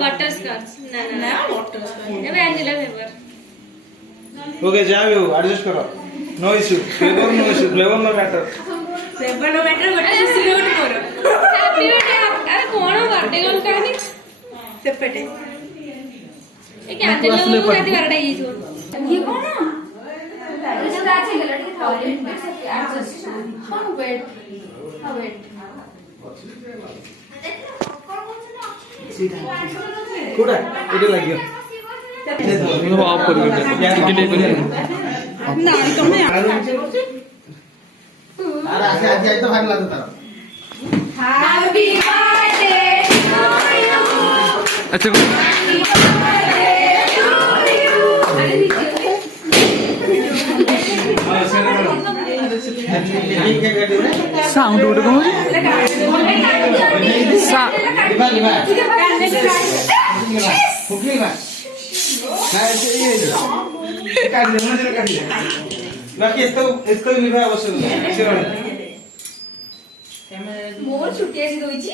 butterscotch ना butterscotch vanilla flavour okay जाओ adjust करो no issue flavour no matter बटे स्वीट करो हैप्पी बर्थडे अरे कोन बर्थडे कोन कहनी सेपटे ए कैंडल लो राती 12 ये जो ये कोन इसका अच्छे लड़के खाओ एडजस्ट हां वेट कोड़ा इटे लागियो ऑफ कर दे टिकट कर ना तुमने अरे आज तो भाग लागो तार हैप्पी बर्थडे टू यू अच्छा साउंड उड़ गयो सा फुकली बा काय से ये काट दे मुझे काट दे बाकी इसको लिखा बस शिरोन मोर छुट्टी आज दोइची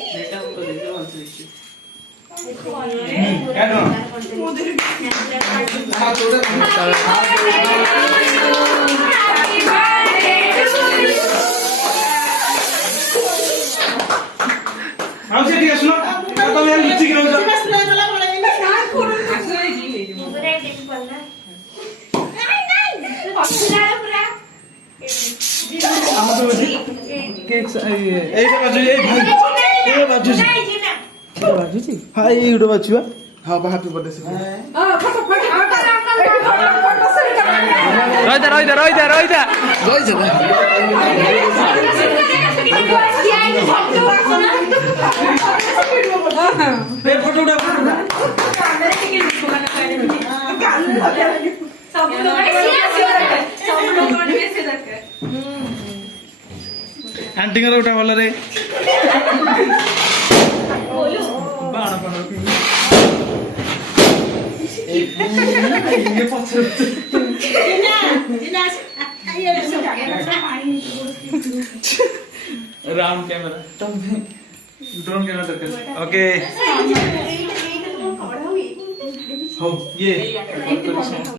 काटो हां छोड़ हम से ठीक है सुनो तो मैं नीचे गिरो जा केक एटा बाजू ए भाई ए बाजू जी बाजू जी हां ए उडो बाजू हां हैप्पी बर्थडे से रोई दे ए फोटो उठा सब लोग ऐसे रखे आंटी का उठा वाला रे बोलो बाण ये पत्थर राउंड कैमरा ड्रोन कैमरा तक ओके हो ये